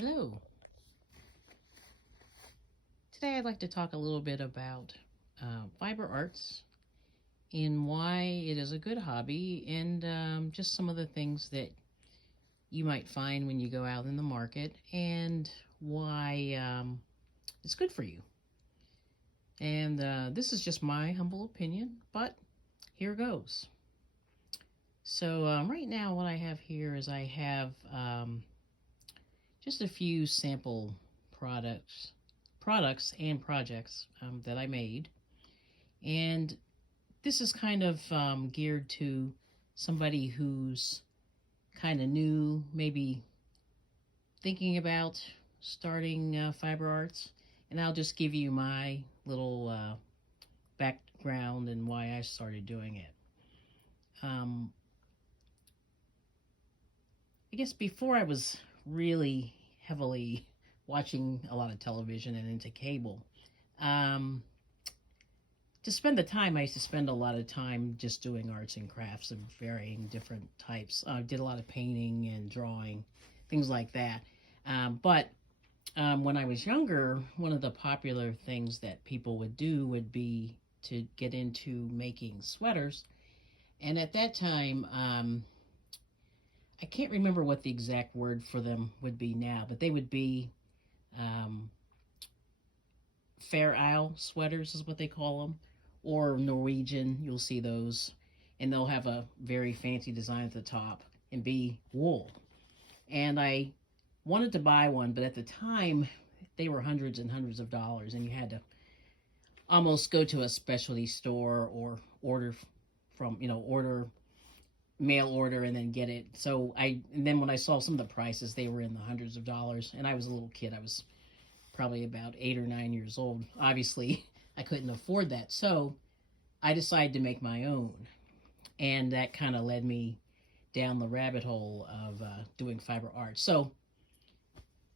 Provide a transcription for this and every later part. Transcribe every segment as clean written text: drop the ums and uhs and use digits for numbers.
Hello. Today I'd like to talk a little bit about fiber arts and why it is a good hobby and just some of the things that you might find when you go out in the market and why it's good for you. And this is just my humble opinion, but here goes. So right now what I have here is I have just a few sample products and projects that I made. And this is kind of geared to somebody who's kind of new, maybe thinking about starting fiber arts. And I'll just give you my little background and why I started doing it. I guess before I was really heavily watching a lot of television and into cable. To spend the time, I used to spend a lot of time just doing arts and crafts of varying different types. I did a lot of painting and drawing, things like that. But when I was younger, one of the popular things that people would do would be to get into making sweaters. And at that time, I can't remember what the exact word for them would be now, but they would be um, Fair Isle sweaters, is what they call them, or Norwegian. You'll see those, and they'll have a very fancy design at the top and be wool. And I wanted to buy one, but at the time they were hundreds and hundreds of dollars, and you had to almost go to a specialty store or order from, order mail order and then get it. And then when I saw some of the prices, they were in the hundreds of dollars, and I was a little kid. I was probably about 8 or 9 years old. Obviously, I couldn't afford that, so I decided to make my own, and that kind of led me down the rabbit hole of doing fiber arts. So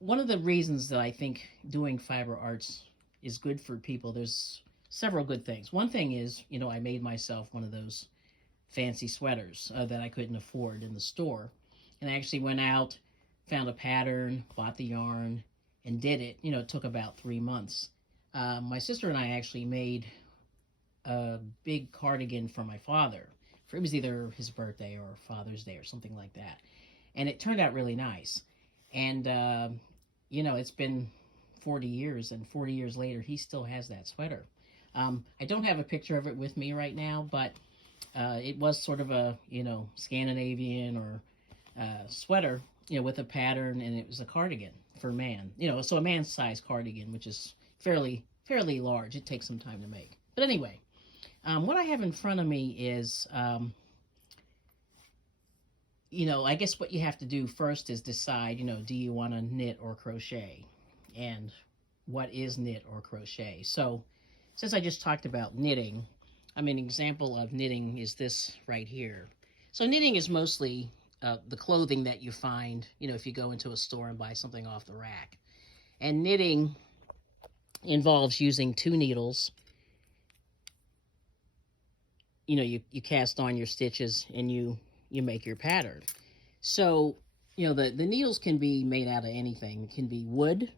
one of the reasons that I think doing fiber arts is good for people, there's several good things. One thing is, I made myself one of those fancy sweaters that I couldn't afford in the store. And I actually went out, found a pattern, bought the yarn, and did it. It took about 3 months. My sister and I actually made a big cardigan for my father. It was either his birthday or Father's Day or something like that. And it turned out really nice. And, it's been 40 years, and 40 years later, he still has that sweater. I don't have a picture of it with me right now, but it was sort of a, Scandinavian or sweater, with a pattern, and it was a cardigan for a man. So a man's size cardigan, which is fairly large. It takes some time to make. But anyway, what I have in front of me is, I guess what you have to do first is decide, do you want to knit or crochet? And what is knit or crochet? So since I just talked about knitting, an example of knitting is this right here. So knitting is mostly the clothing that you find, if you go into a store and buy something off the rack. And knitting involves using 2 needles. You cast on your stitches and you make your pattern. So, the needles can be made out of anything. It can be wood.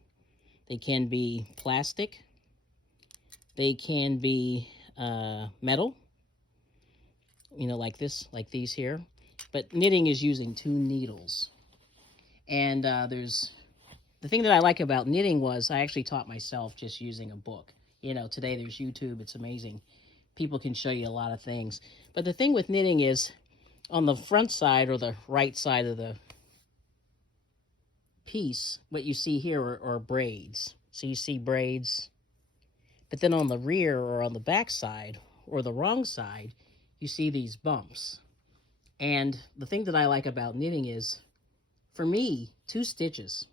They can be plastic. They can be metal, like these here. But knitting is using 2 needles. And the thing that I like about knitting was I actually taught myself just using a book. Today there's YouTube. It's amazing. People can show you a lot of things. But the thing with knitting is on the front side or the right side of the piece, what you see here are braids. So you see braids. But then on the rear or on the back side or the wrong side, you see these bumps. And the thing that I like about knitting is, for me, 2 stitches.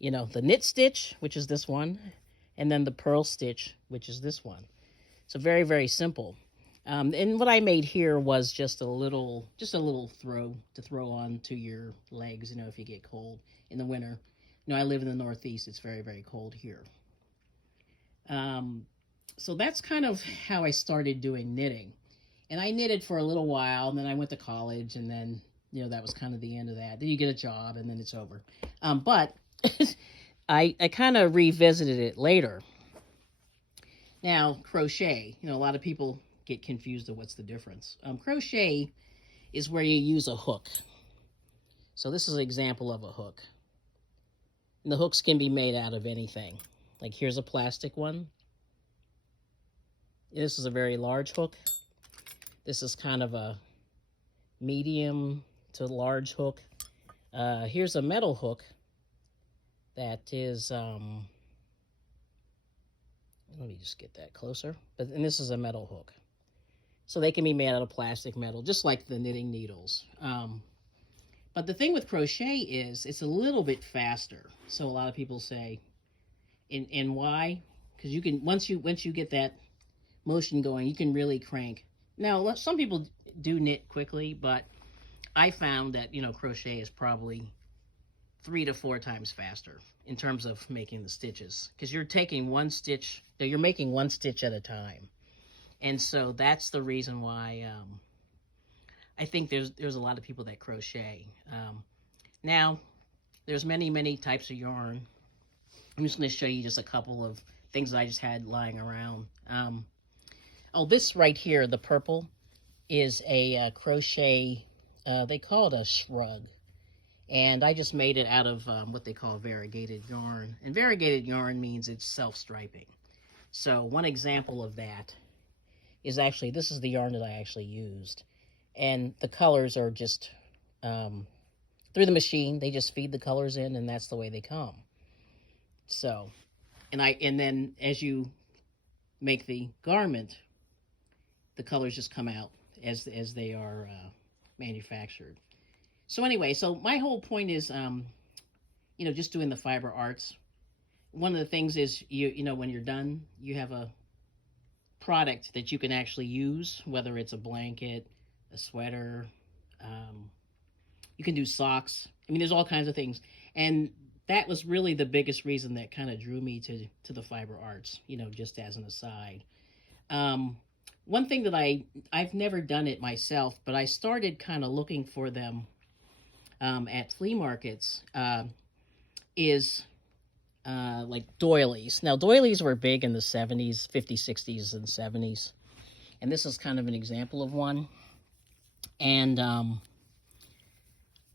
The knit stitch, which is this one, and then the purl stitch, which is this one. So very, very simple. And what I made here was just a little throw to throw on to your legs, if you get cold in the winter. I live in the Northeast. It's very, very cold here. So that's kind of how I started doing knitting. And I knitted for a little while, and then I went to college, and then, that was kind of the end of that. Then you get a job and then it's over. But I kind of revisited it later. Now, crochet, a lot of people get confused of what's the difference. Crochet is where you use a hook. So this is an example of a hook. And the hooks can be made out of anything. Like here's a plastic one. This is a very large hook. This is kind of a medium to large hook. Here's a metal hook that is, let me just get that closer. And this is a metal hook. So they can be made out of plastic, metal, just like the knitting needles. But the thing with crochet is it's a little bit faster. So a lot of people say, and why? Because you can, once you get that motion going, you can really crank. Now, some people do knit quickly, but I found that, crochet is probably 3 to 4 times faster in terms of making the stitches, because you're taking one stitch, you're making one stitch at a time. And so that's the reason why I think there's a lot of people that crochet. Now, there's many types of yarn. I'm just going to show you just a couple of things that I just had lying around. Oh, this right here, the purple, is a crochet, they call it a shrug. And I just made it out of what they call variegated yarn. And variegated yarn means it's self-striping. So one example of that is actually, this is the yarn that I actually used. And the colors are just, through the machine, they just feed the colors in, and that's the way they come. So, and then as you make the garment, the colors just come out as they are manufactured. So anyway, so my whole point is, just doing the fiber arts. One of the things is, when you're done, you have a product that you can actually use, whether it's a blanket, a sweater, you can do socks. I mean, there's all kinds of things. And that was really the biggest reason that kind of drew me to the fiber arts, just as an aside. One thing that I've never done it myself, but I started kind of looking for them at flea markets, is like doilies. Now, doilies were big in the 70s, 50s, 60s, and 70s. And this is kind of an example of one. And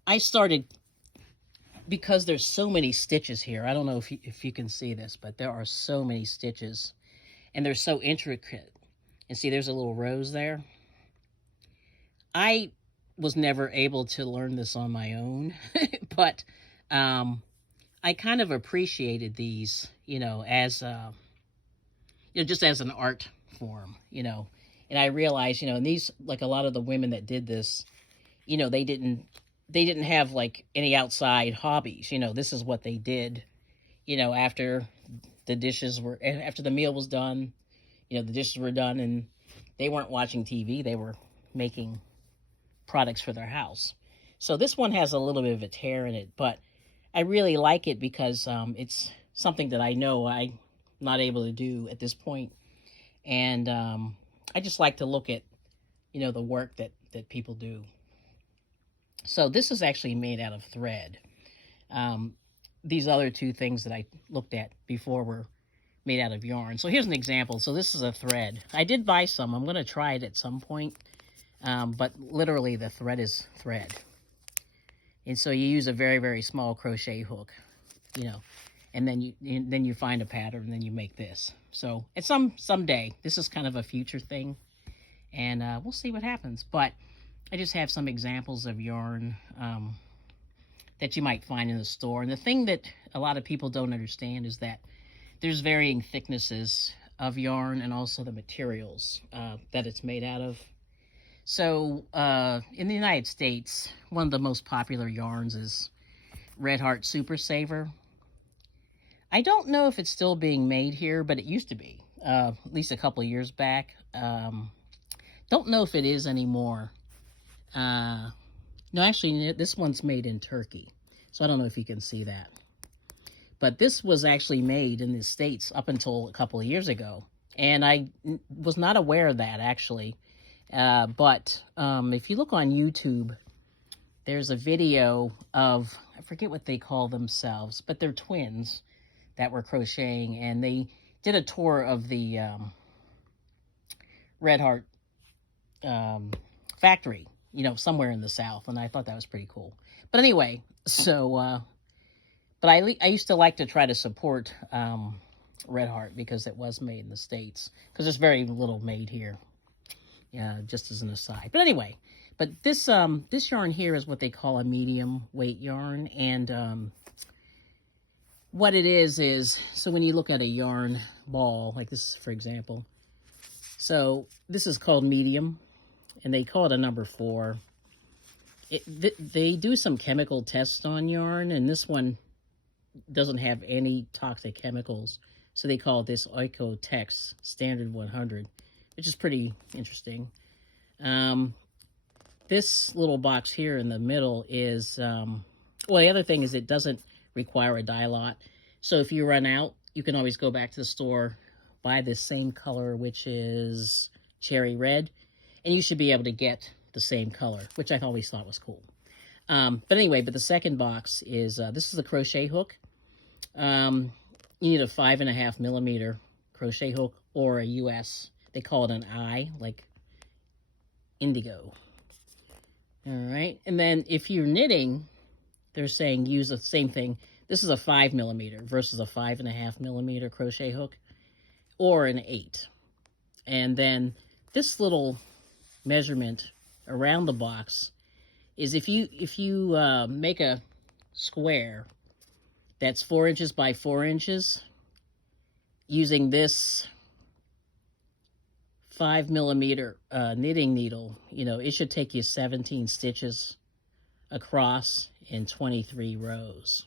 I started, because there's so many stitches here. I don't know if you can see this, but there are so many stitches. And they're so intricate. And see, there's a little rose there. I was never able to learn this on my own, but I kind of appreciated these, as just as an art form, And I realized, and these, like a lot of the women that did this, they didn't have like any outside hobbies. This is what they did, after after the meal was done. The dishes were done, and they weren't watching TV. They were making products for their house. So this one has a little bit of a tear in it, but I really like it because it's something that I know I'm not able to do at this point. And I just like to look at, the work that people do. So this is actually made out of thread. These other two things that I looked at before were made out of yarn. So here's an example. So this is a thread. I did buy some. I'm going to try it at some point. But literally the thread is thread. And so you use a very, very small crochet hook, and then you find a pattern, and then you make this. So at someday, this is kind of a future thing, and we'll see what happens. But I just have some examples of yarn that you might find in the store. And the thing that a lot of people don't understand is that there's varying thicknesses of yarn and also the materials that it's made out of. So in the United States, one of the most popular yarns is Red Heart Super Saver. I don't know if it's still being made here, but it used to be, at least a couple of years back. Don't know if it is anymore. No, actually, this one's made in Turkey, so I don't know if you can see that. But this was actually made in the States up until a couple of years ago, and I was not aware of that, actually. But if you look on YouTube, there's a video of, I forget what they call themselves, but they're twins that were crocheting, and they did a tour of the Red Heart factory, you know, somewhere in the South, and I thought that was pretty cool. But anyway, so, but I used to like to try to support Red Heart because it was made in the States, because there's very little made here, just as an aside. But anyway, but this yarn here is what they call a medium weight yarn, and what it is, so when you look at a yarn ball, like this, for example, so this is called medium, and they call it a number 4. They do some chemical tests on yarn, and this one doesn't have any toxic chemicals, so they call this Oikotex Standard 100, which is pretty interesting. This little box here in the middle is, well, the other thing is it doesn't require a dye lot. So if you run out, you can always go back to the store, buy this same color, which is cherry red, and you should be able to get the same color, which I always thought was cool. But anyway, but the second box is, this is a crochet hook. You need a 5.5 millimeter crochet hook, or a US. They call it an I, like indigo. All right, and then if you're knitting, they're saying use the same thing. This is a 5 millimeter versus a 5.5 millimeter crochet hook, or an 8. And then this little measurement around the box is if you make a square that's 4 inches by 4 inches using this 5 millimeter knitting needle, you know, it should take you 17 stitches across in 23 rows.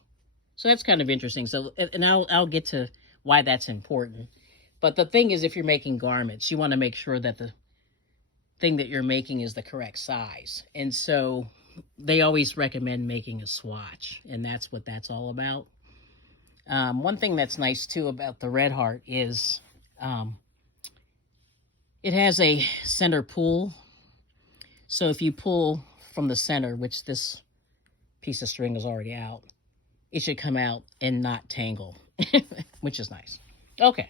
So that's kind of interesting. So, and I'll get to why that's important. But the thing is, if you're making garments, you want to make sure that the thing that you're making is the correct size. And so they always recommend making a swatch, and that's what that's all about. One thing that's nice too about the Red Heart is it has a center pull. So if you pull from the center, which this piece of string is already out, it should come out and not tangle, which is nice. Okay,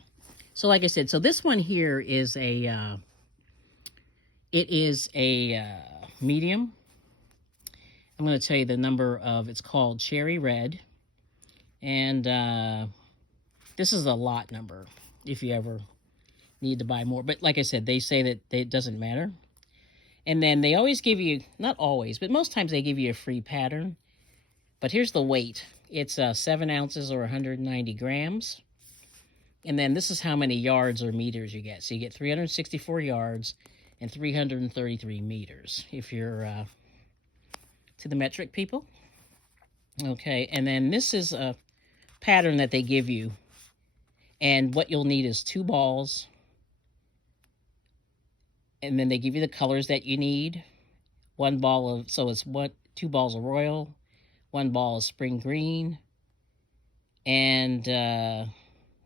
so like I said, so this one here is a medium. I'm going to tell you the number of, it's called Cherry Red, and this is a lot number if you ever need to buy more. But like I said, they say that it doesn't matter. And then they always give you, not always, but most times they give you a free pattern. But here's the weight. It's 7 ounces or 190 grams. And then this is how many yards or meters you get. So you get 364 yards and 333 meters if you're to the metric people. Okay, and then this is a pattern that they give you. And what you'll need is 2 balls. And then they give you the colors that you need. 1 ball of, so it's 2 balls of royal, 1 ball of spring green, and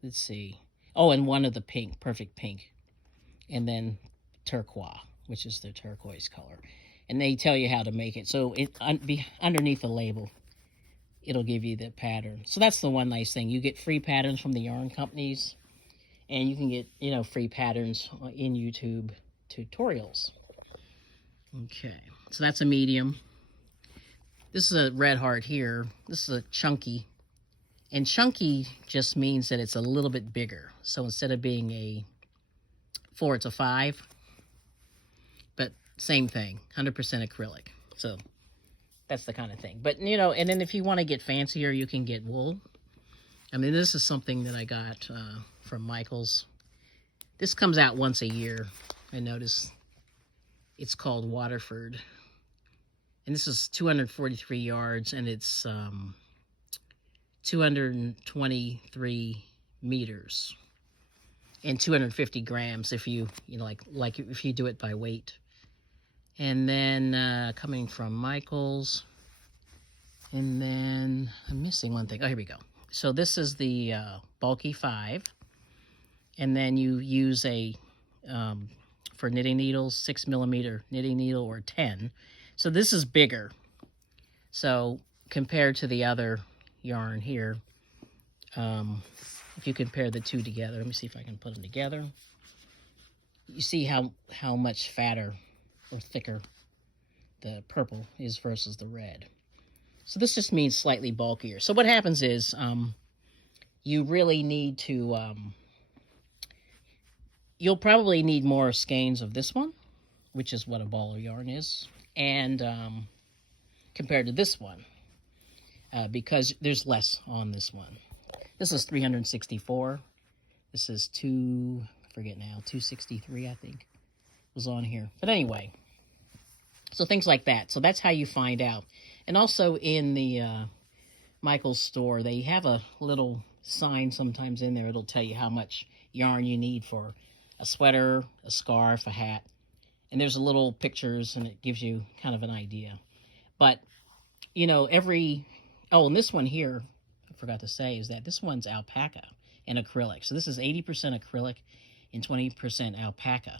let's see. Oh, and 1 of the pink, perfect pink. And then turquoise, which is the turquoise color. And they tell you how to make it. So underneath the label, it'll give you the pattern. So that's the one nice thing. You get free patterns from the yarn companies, and you can get, you know, free patterns in YouTube tutorials. Okay, so that's a medium. This is a Red Heart here. This is a chunky. And chunky just means that it's a little bit bigger. So instead of being a 4, it's a 5. But same thing, 100% acrylic. So that's the kind of thing. But, you know, and then if you want to get fancier, you can get wool. I mean, this is something that I got from Michael's. This comes out once a year. I noticed it's called Waterford. And this is 243 yards, and it's 223 meters and 250 grams if you know, like if you do it by weight. And then coming from Michael's, and then I'm missing one thing. Oh, here we go. So this is the bulky 5, and then you use a for knitting needles, 6 millimeter knitting needle or 10. So this is bigger. So compared to the other yarn here, if you compare the two together, let me see if I can put them together. You see how much fatter or thicker the purple is versus the red. So this just means slightly bulkier. So what happens is you really need to, you'll probably need more skeins of this one, which is what a ball of yarn is, and compared to this one, because there's less on this one. This is 364. This is I forget now, 263, I think, was on here. But anyway, so things like that. So that's how you find out. And also in the Michael's store, they have a little sign sometimes in there. It'll tell you how much yarn you need for a sweater, a scarf, a hat. And there's a little pictures, and it gives you kind of an idea. But, you know, and this one here, I forgot to say, is that this one's alpaca and acrylic. So this is 80% acrylic and 20% alpaca.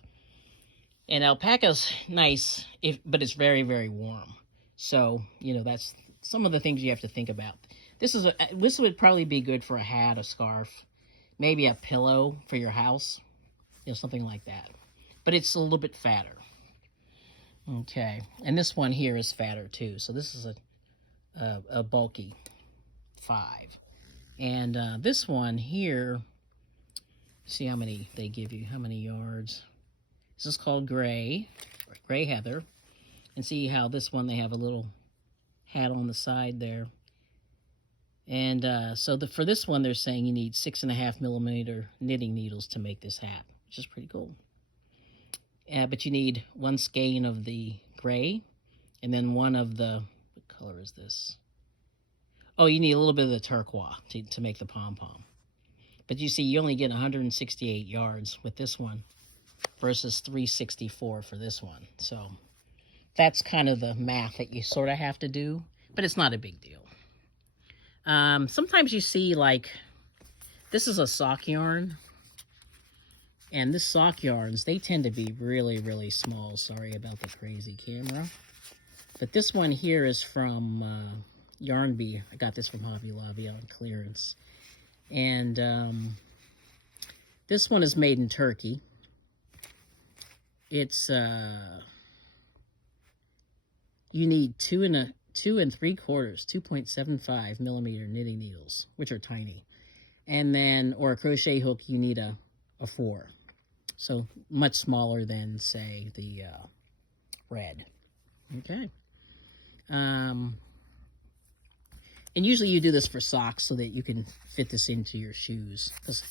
And alpaca's nice, but it's very, very warm. So, you know, that's some of the things you have to think about. This would probably be good for a hat, a scarf, maybe a pillow for your house, you know, something like that. But it's a little bit fatter. Okay, and this one here is fatter too. So this is a bulky 5. And this one here, see how many they give you, how many yards. This is called Gray Heather. And see how this one, they have a little hat on the side there. And so for this one, they're saying you need 6.5 millimeter knitting needles to make this hat, which is pretty cool. But you need 1 skein of the gray, and then one of the, what color is this? Oh, you need a little bit of the turquoise to make the pom-pom. But you see, you only get 168 yards with this one versus 364 for this one. So that's kind of the math that you sort of have to do, but it's not a big deal. Sometimes you see, like, this is a sock yarn. And this sock yarns, they tend to be really, really small. Sorry about the crazy camera. But this one here is from Yarn Bee. I got this from Hobby Lobby on clearance. And this one is made in Turkey. It's, you need 2 3/4, 2.75 millimeter knitting needles, which are tiny. And then, or a crochet hook, you need a 4. So much smaller than, say, the red. Okay. And usually you do this for socks so that you can fit this into your shoes. Because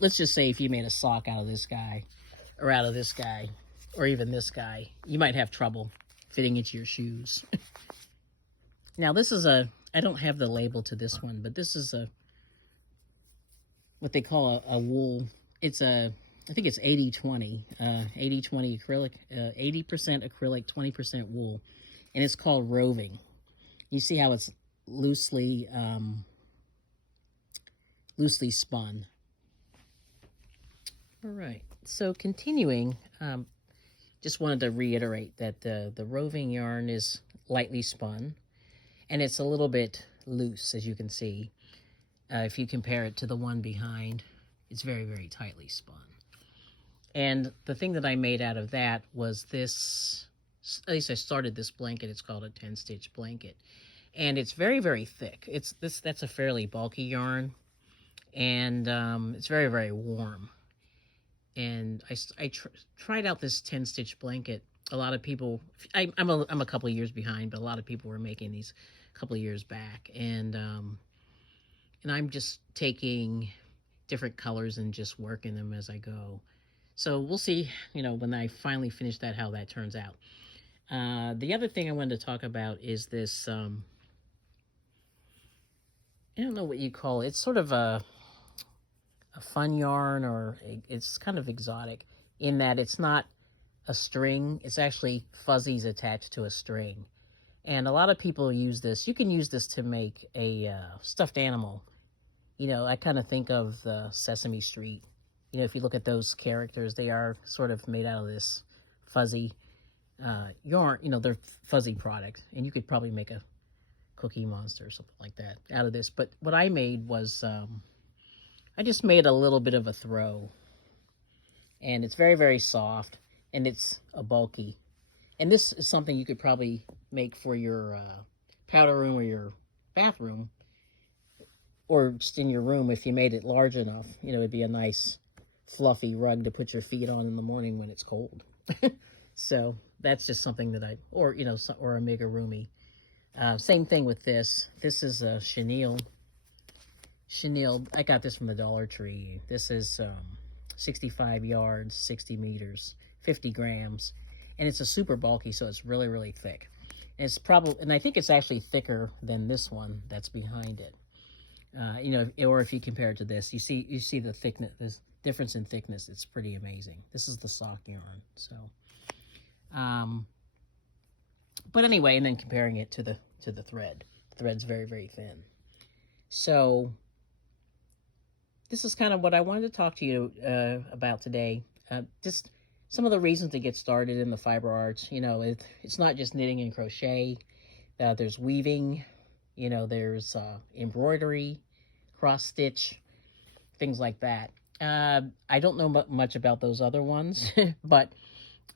let's just say if you made a sock out of this guy, or out of this guy, or even this guy, you might have trouble fitting into your shoes. Now this is I don't have the label to this one, but this is what they call a wool. It's I think it's 80-20, 80-20 acrylic, 80% acrylic, 20% wool, and it's called Roving. You see how it's loosely spun. All right, so continuing, just wanted to reiterate that the Roving yarn is lightly spun, and it's a little bit loose, as you can see. If you compare it to the one behind, it's very, very tightly spun. And the thing that I made out of that was this, at least I started this blanket. It's called a 10-stitch blanket. And it's very, very thick. That's a fairly bulky yarn. And it's very, very warm. And I tried out this 10-stitch blanket. A lot of people, I'm a couple of years behind, but a lot of people were making these a couple of years back. And I'm just taking different colors and just working them as I go. So we'll see, you know, when I finally finish that, how that turns out. The other thing I wanted to talk about is this, I don't know what you call it. It's sort of a fun yarn, or it's kind of exotic in that it's not a string. It's actually fuzzies attached to a string. And a lot of people use this. You can use this to make a stuffed animal. You know, I kind of think of the Sesame Street. You know, if you look at those characters, they are sort of made out of this fuzzy yarn. You know, they're fuzzy product. And you could probably make a Cookie Monster or something like that out of this. But what I made was, I just made a little bit of a throw. And it's very, very soft. And it's a bulky. And this is something you could probably make for your powder room or your bathroom. Or just in your room if you made it large enough. You know, it'd be a nice fluffy rug to put your feet on in the morning when it's cold. So that's just something that or a amigurumi. Same thing with this. This is a chenille. I got this from the Dollar Tree. This is 65 yards, 60 meters, 50 grams. And it's a super bulky, so it's really, really thick. And it's and I think it's actually thicker than this one that's behind it. Or if you compare it to this, you see the thickness, this difference in thickness. It's pretty amazing. This is the sock yarn. So, but anyway, and then comparing it to the thread. The thread's very, very thin. So this is kind of what I wanted to talk to you about today. Just some of the reasons to get started in the fiber arts. It's not just knitting and crochet. There's weaving. There's embroidery, cross stitch, things like that. I don't know much about those other ones, but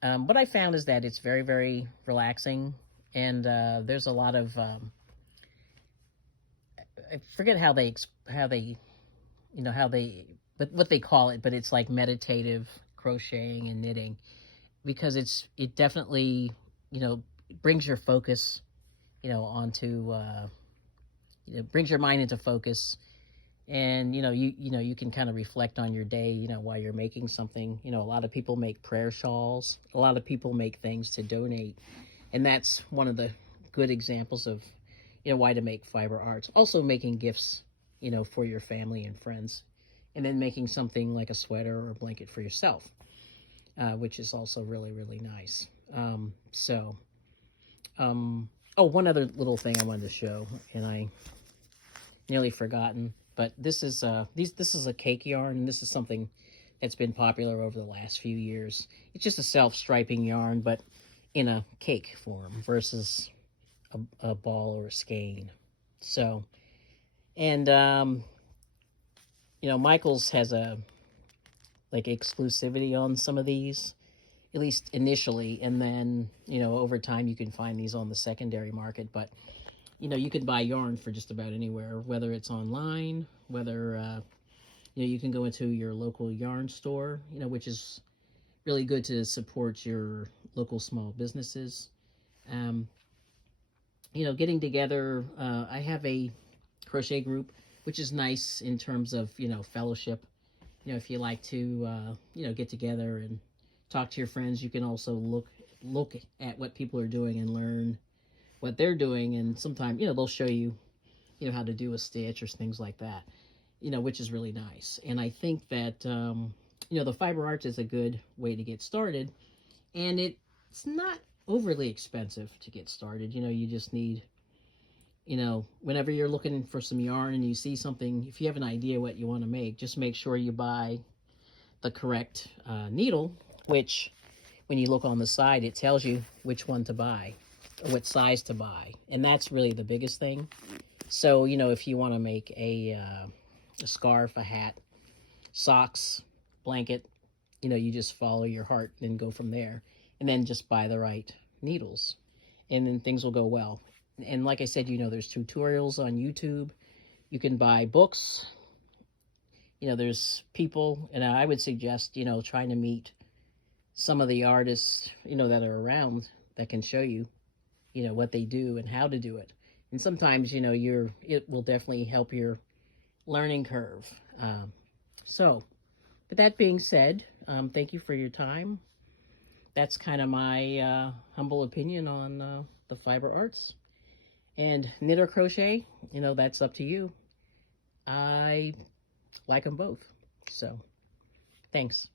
what I found is that it's very, very relaxing, and there's a lot of I forget what they call it, but it's like meditative crocheting and knitting, because it definitely brings your focus onto brings your mind into focus, and you can kind of reflect on your day while you're making something. A lot of people make prayer shawls, a lot of people make things to donate, and that's one of the good examples of why to make fiber arts. Also making gifts for your family and friends, and then making something like a sweater or a blanket for yourself, which is also really, really nice. Oh, one other little thing I wanted to show, and I nearly forgotten, but this is this is a cake yarn, and this is something that's been popular over the last few years. It's just a self-striping yarn, but in a cake form versus a ball or a skein. So, and Michaels has a exclusivity on some of these, at least initially, and then over time you can find these on the secondary market. But you can buy yarn for just about anywhere, whether it's online, whether you can go into your local yarn store, which is really good to support your local small businesses. Getting together, I have a crochet group, which is nice in terms of fellowship. If you like to get together and talk to your friends, you can also look at what people are doing and learn what they're doing, and sometimes they'll show you how to do a stitch or things like that, which is really nice. And I think that the fiber arts is a good way to get started, and it's not overly expensive to get started. You just need whenever you're looking for some yarn and you see something, if you have an idea what you want to make, just make sure you buy the correct needle, which when you look on the side, it tells you which one to buy or what size to buy. And that's really the biggest thing. So, if you want to make a scarf, a hat, socks, blanket, you just follow your heart and go from there. And then just buy the right needles, and then things will go well. And like I said, there's tutorials on YouTube. You can buy books. There's people, and I would suggest, trying to meet some of the artists, that are around that can show you, what they do and how to do it. And sometimes, it will definitely help your learning curve. But that being said, thank you for your time. That's kind of my humble opinion on the fiber arts. And knit or crochet, that's up to you. I like them both. So, thanks.